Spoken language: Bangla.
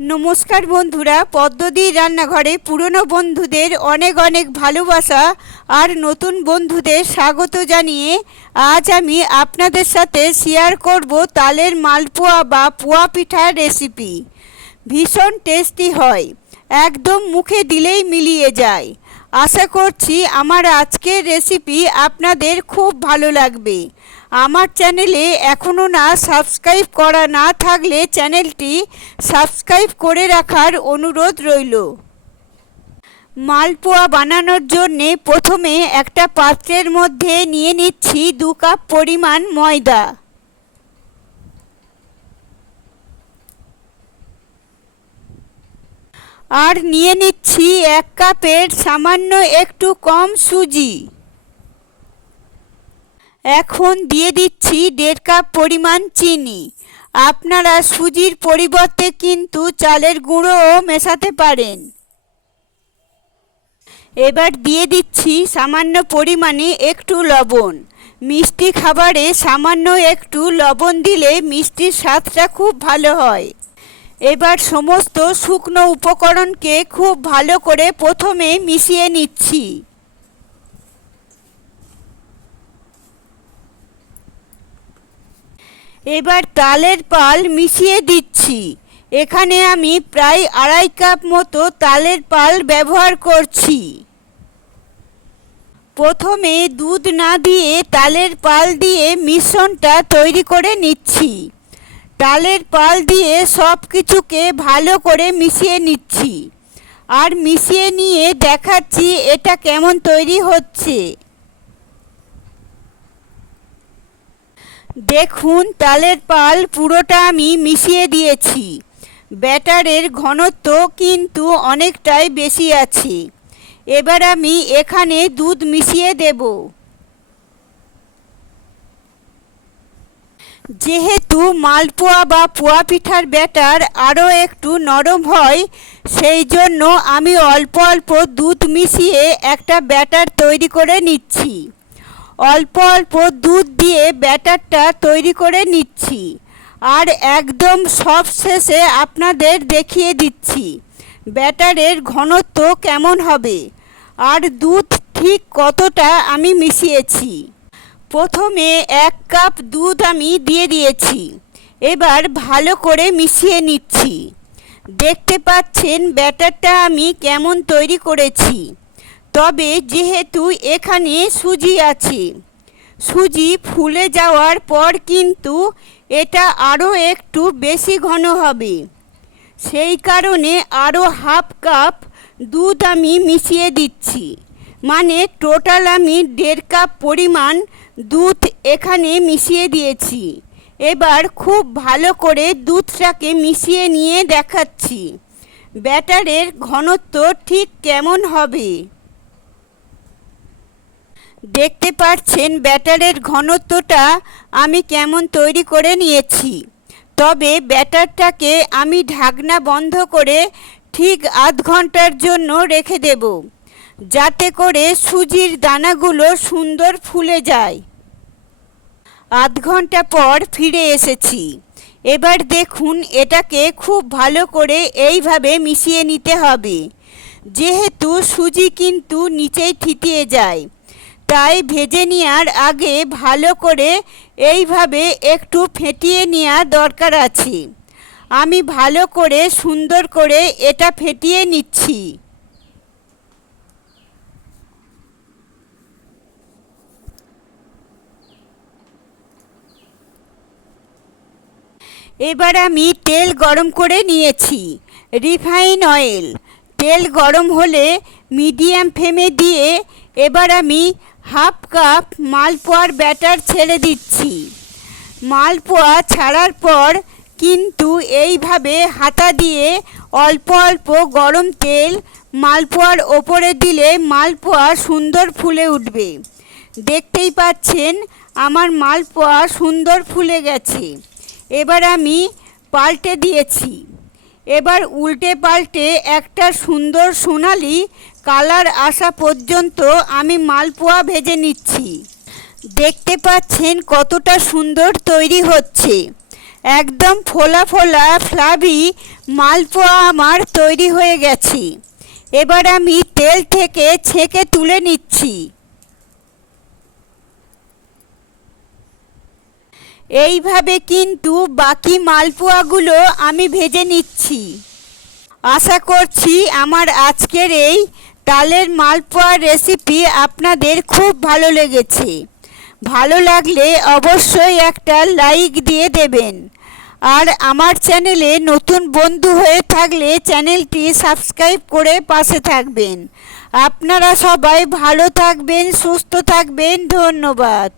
নমস্কার বন্ধুরা, পদ্মদির রান্নাঘরে পুরনো বন্ধুদের অনেক অনেক ভালোবাসা আর নতুন বন্ধুদের স্বাগত জানিয়ে আজ আমি আপনাদের সাথে শেয়ার করব তালের মালপোয়া বা পোয়া পিঠার রেসিপি। ভীষণ টেস্টি হয়, একদম মুখে দিলেই মিলিয়ে যায়। আশা করছি আমার আজকের রেসিপি আপনাদের খুব ভালো লাগবে। আমার চ্যানেলে এখনও সাবস্ক্রাইব করা না থাকলে চ্যানেলটি সাবস্ক্রাইব করে রাখার অনুরোধ রইল। মালপোয়া বানানোর জন্যে প্রথমে একটা পাত্রের মধ্যে নিয়ে নিচ্ছি 2 কাপ পরিমাণ ময়দা। আর নিয়ে নিচ্ছি 1 কাপের সামান্য একটু কম সুজি। এখন দিয়ে দিচ্ছি 1.5 কাপ পরিমাণ চিনি। আপনারা সুজির পরিবর্তে কিন্তু চালের গুঁড়োও মেশাতে পারেন। এবার দিয়ে দিচ্ছি সামান্য পরিমাণে একটু লবণ। মিষ্টি খাবারে সামান্য একটু লবণ দিলে মিষ্টির স্বাদটা খুব ভালো হয়। এবার সমস্ত শুকনো উপকরণকে খুব ভালো করে প্রথমে মিশিয়ে নিচ্ছি। এবার তালের পাল মিশিয়ে দিচ্ছি। এখানে আমি প্রায় 2.5 কাপ মতো তালের পাল ব্যবহার করছি। প্রথমে দুধ না দিয়ে তালের পাল দিয়ে মিশ্রণটা তৈরি করে নিচ্ছি। তালের পাল দিয়ে সব কিছুকে ভালো করে মিশিয়ে নিচ্ছি। আর মিশিয়ে নিয়ে দেখাচ্ছি এটা কেমন তৈরি হচ্ছে। দেখুন, তালের পাল পুরোটা আমি মিশিয়ে দিয়েছি। ব্যাটারের ঘনত্ব কিন্তু অনেকটাই বেশি আছে। এবার আমি এখানে দুধ মিশিয়ে দেব। যেহেতু মালপোয়া বা পোয়া পিঠার ব্যাটার আরও একটু নরম হয়, সেই জন্য আমি অল্প অল্প দুধ মিশিয়ে একটা ব্যাটার তৈরি করে নিচ্ছি। অল্প অল্প দুধ দিয়ে ব্যাটারটা তৈরি করে নিচ্ছি। আর একদম সব শেষে আপনাদের দেখিয়ে দিচ্ছি ব্যাটারের ঘনত্ব কেমন হবে আর দুধ ঠিক কতটা আমি মিশিয়েছি। প্রথমে 1 কাপ দুধ আমি দিয়ে দিয়েছি। এবার ভালো করে মিশিয়ে নিচ্ছি। দেখতে পাচ্ছেন ব্যাটারটা আমি কেমন তৈরি করেছি। তবে যেহেতু এখানে সুজি আছে, সুজি ফুলে যাওয়ার পর কিন্তু এটা আরও একটু বেশি ঘন হবে। সেই কারণে আরও 1/2 কাপ দুধ আমি মিশিয়ে দিচ্ছি। মানে টোটাল আমি 1.5 কাপ পরিমাণ দুধ এখানে মিশিয়ে দিয়েছি। এবার খুব ভালো করে দুধটাকে মিশিয়ে নিয়ে দেখাচ্ছি ব্যাটারের ঘনত্ব ঠিক কেমন হবে। দেখতে পাচ্ছেন ব্যাটারের ঘনত্বটা আমি কেমন তৈরি করে নিয়েছি। তবে ব্যাটারটাকে আমি ঢাকনা বন্ধ করে ঠিক আধ ঘন্টার জন্য রেখে দেব, যাতে করে সুজির দানাগুলো সুন্দর ফুলে যায়। আধ ঘন্টা পর ফিরে এসেছি। এবার দেখুন, এটাকে খুব ভালো করে এইভাবে মিশিয়ে নিতে হবে। যেহেতু সুজি কিন্তু নিচেই থিতিয়ে যায়, তাই ভেজে নেওয়ার আগে ভালো করে এইভাবে একটু ফেটিয়ে নেওয়া দরকার আছে। আমি ভালো করে সুন্দর করে এটা ফেটিয়ে নিচ্ছি। এবার আমি তেল গরম করে নিয়েছি, রিফাইন অয়েল। তেল গরম হলে মিডিয়াম ফ্লেমে দিয়ে এবার আমি 1/2 কাপ মালপোয়ার ব্যাটার ছেড়ে দিচ্ছি। মালপোয়া ছাড়ার পর কিন্তু এইভাবে হাতা দিয়ে অল্প অল্প গরম তেল মালপোয়ার ওপরে দিলে মালপোয়া সুন্দর ফুলে উঠবে। দেখতেই পাচ্ছেন আমার মালপোয়া সুন্দর ফুলে গেছে। এবার আমি পাল্টে দিয়েছি। এবার উল্টে পাল্টে একটা সুন্দর সোনালি কালার আসা পর্যন্ত আমি মালপোয়া ভেজে নিচ্ছি। দেখতে পাচ্ছেন কতটা সুন্দর তৈরি হচ্ছে। একদম ফোলা ফোলা ফ্লাবি মালপোয়া আমার তৈরি হয়ে গেছে। এবার আমি তেল থেকে ছেঁকে তুলে নিচ্ছি। এইভাবে কিন্তু বাকি মালপোয়াগুলো আমি ভেজে নিচ্ছি। আশা করছি আমার আজকের এই তালের মালপোয়ার রেসিপি আপনাদের খুব ভালো লেগেছে। ভালো লাগলে অবশ্যই একটা লাইক দিয়ে দেবেন, আর আমার চ্যানেলে নতুন বন্ধু হয়ে থাকলে চ্যানেলটি সাবস্ক্রাইব করে পাশে থাকবেন। আপনারা সবাই ভালো থাকবেন, সুস্থ থাকবেন। ধন্যবাদ।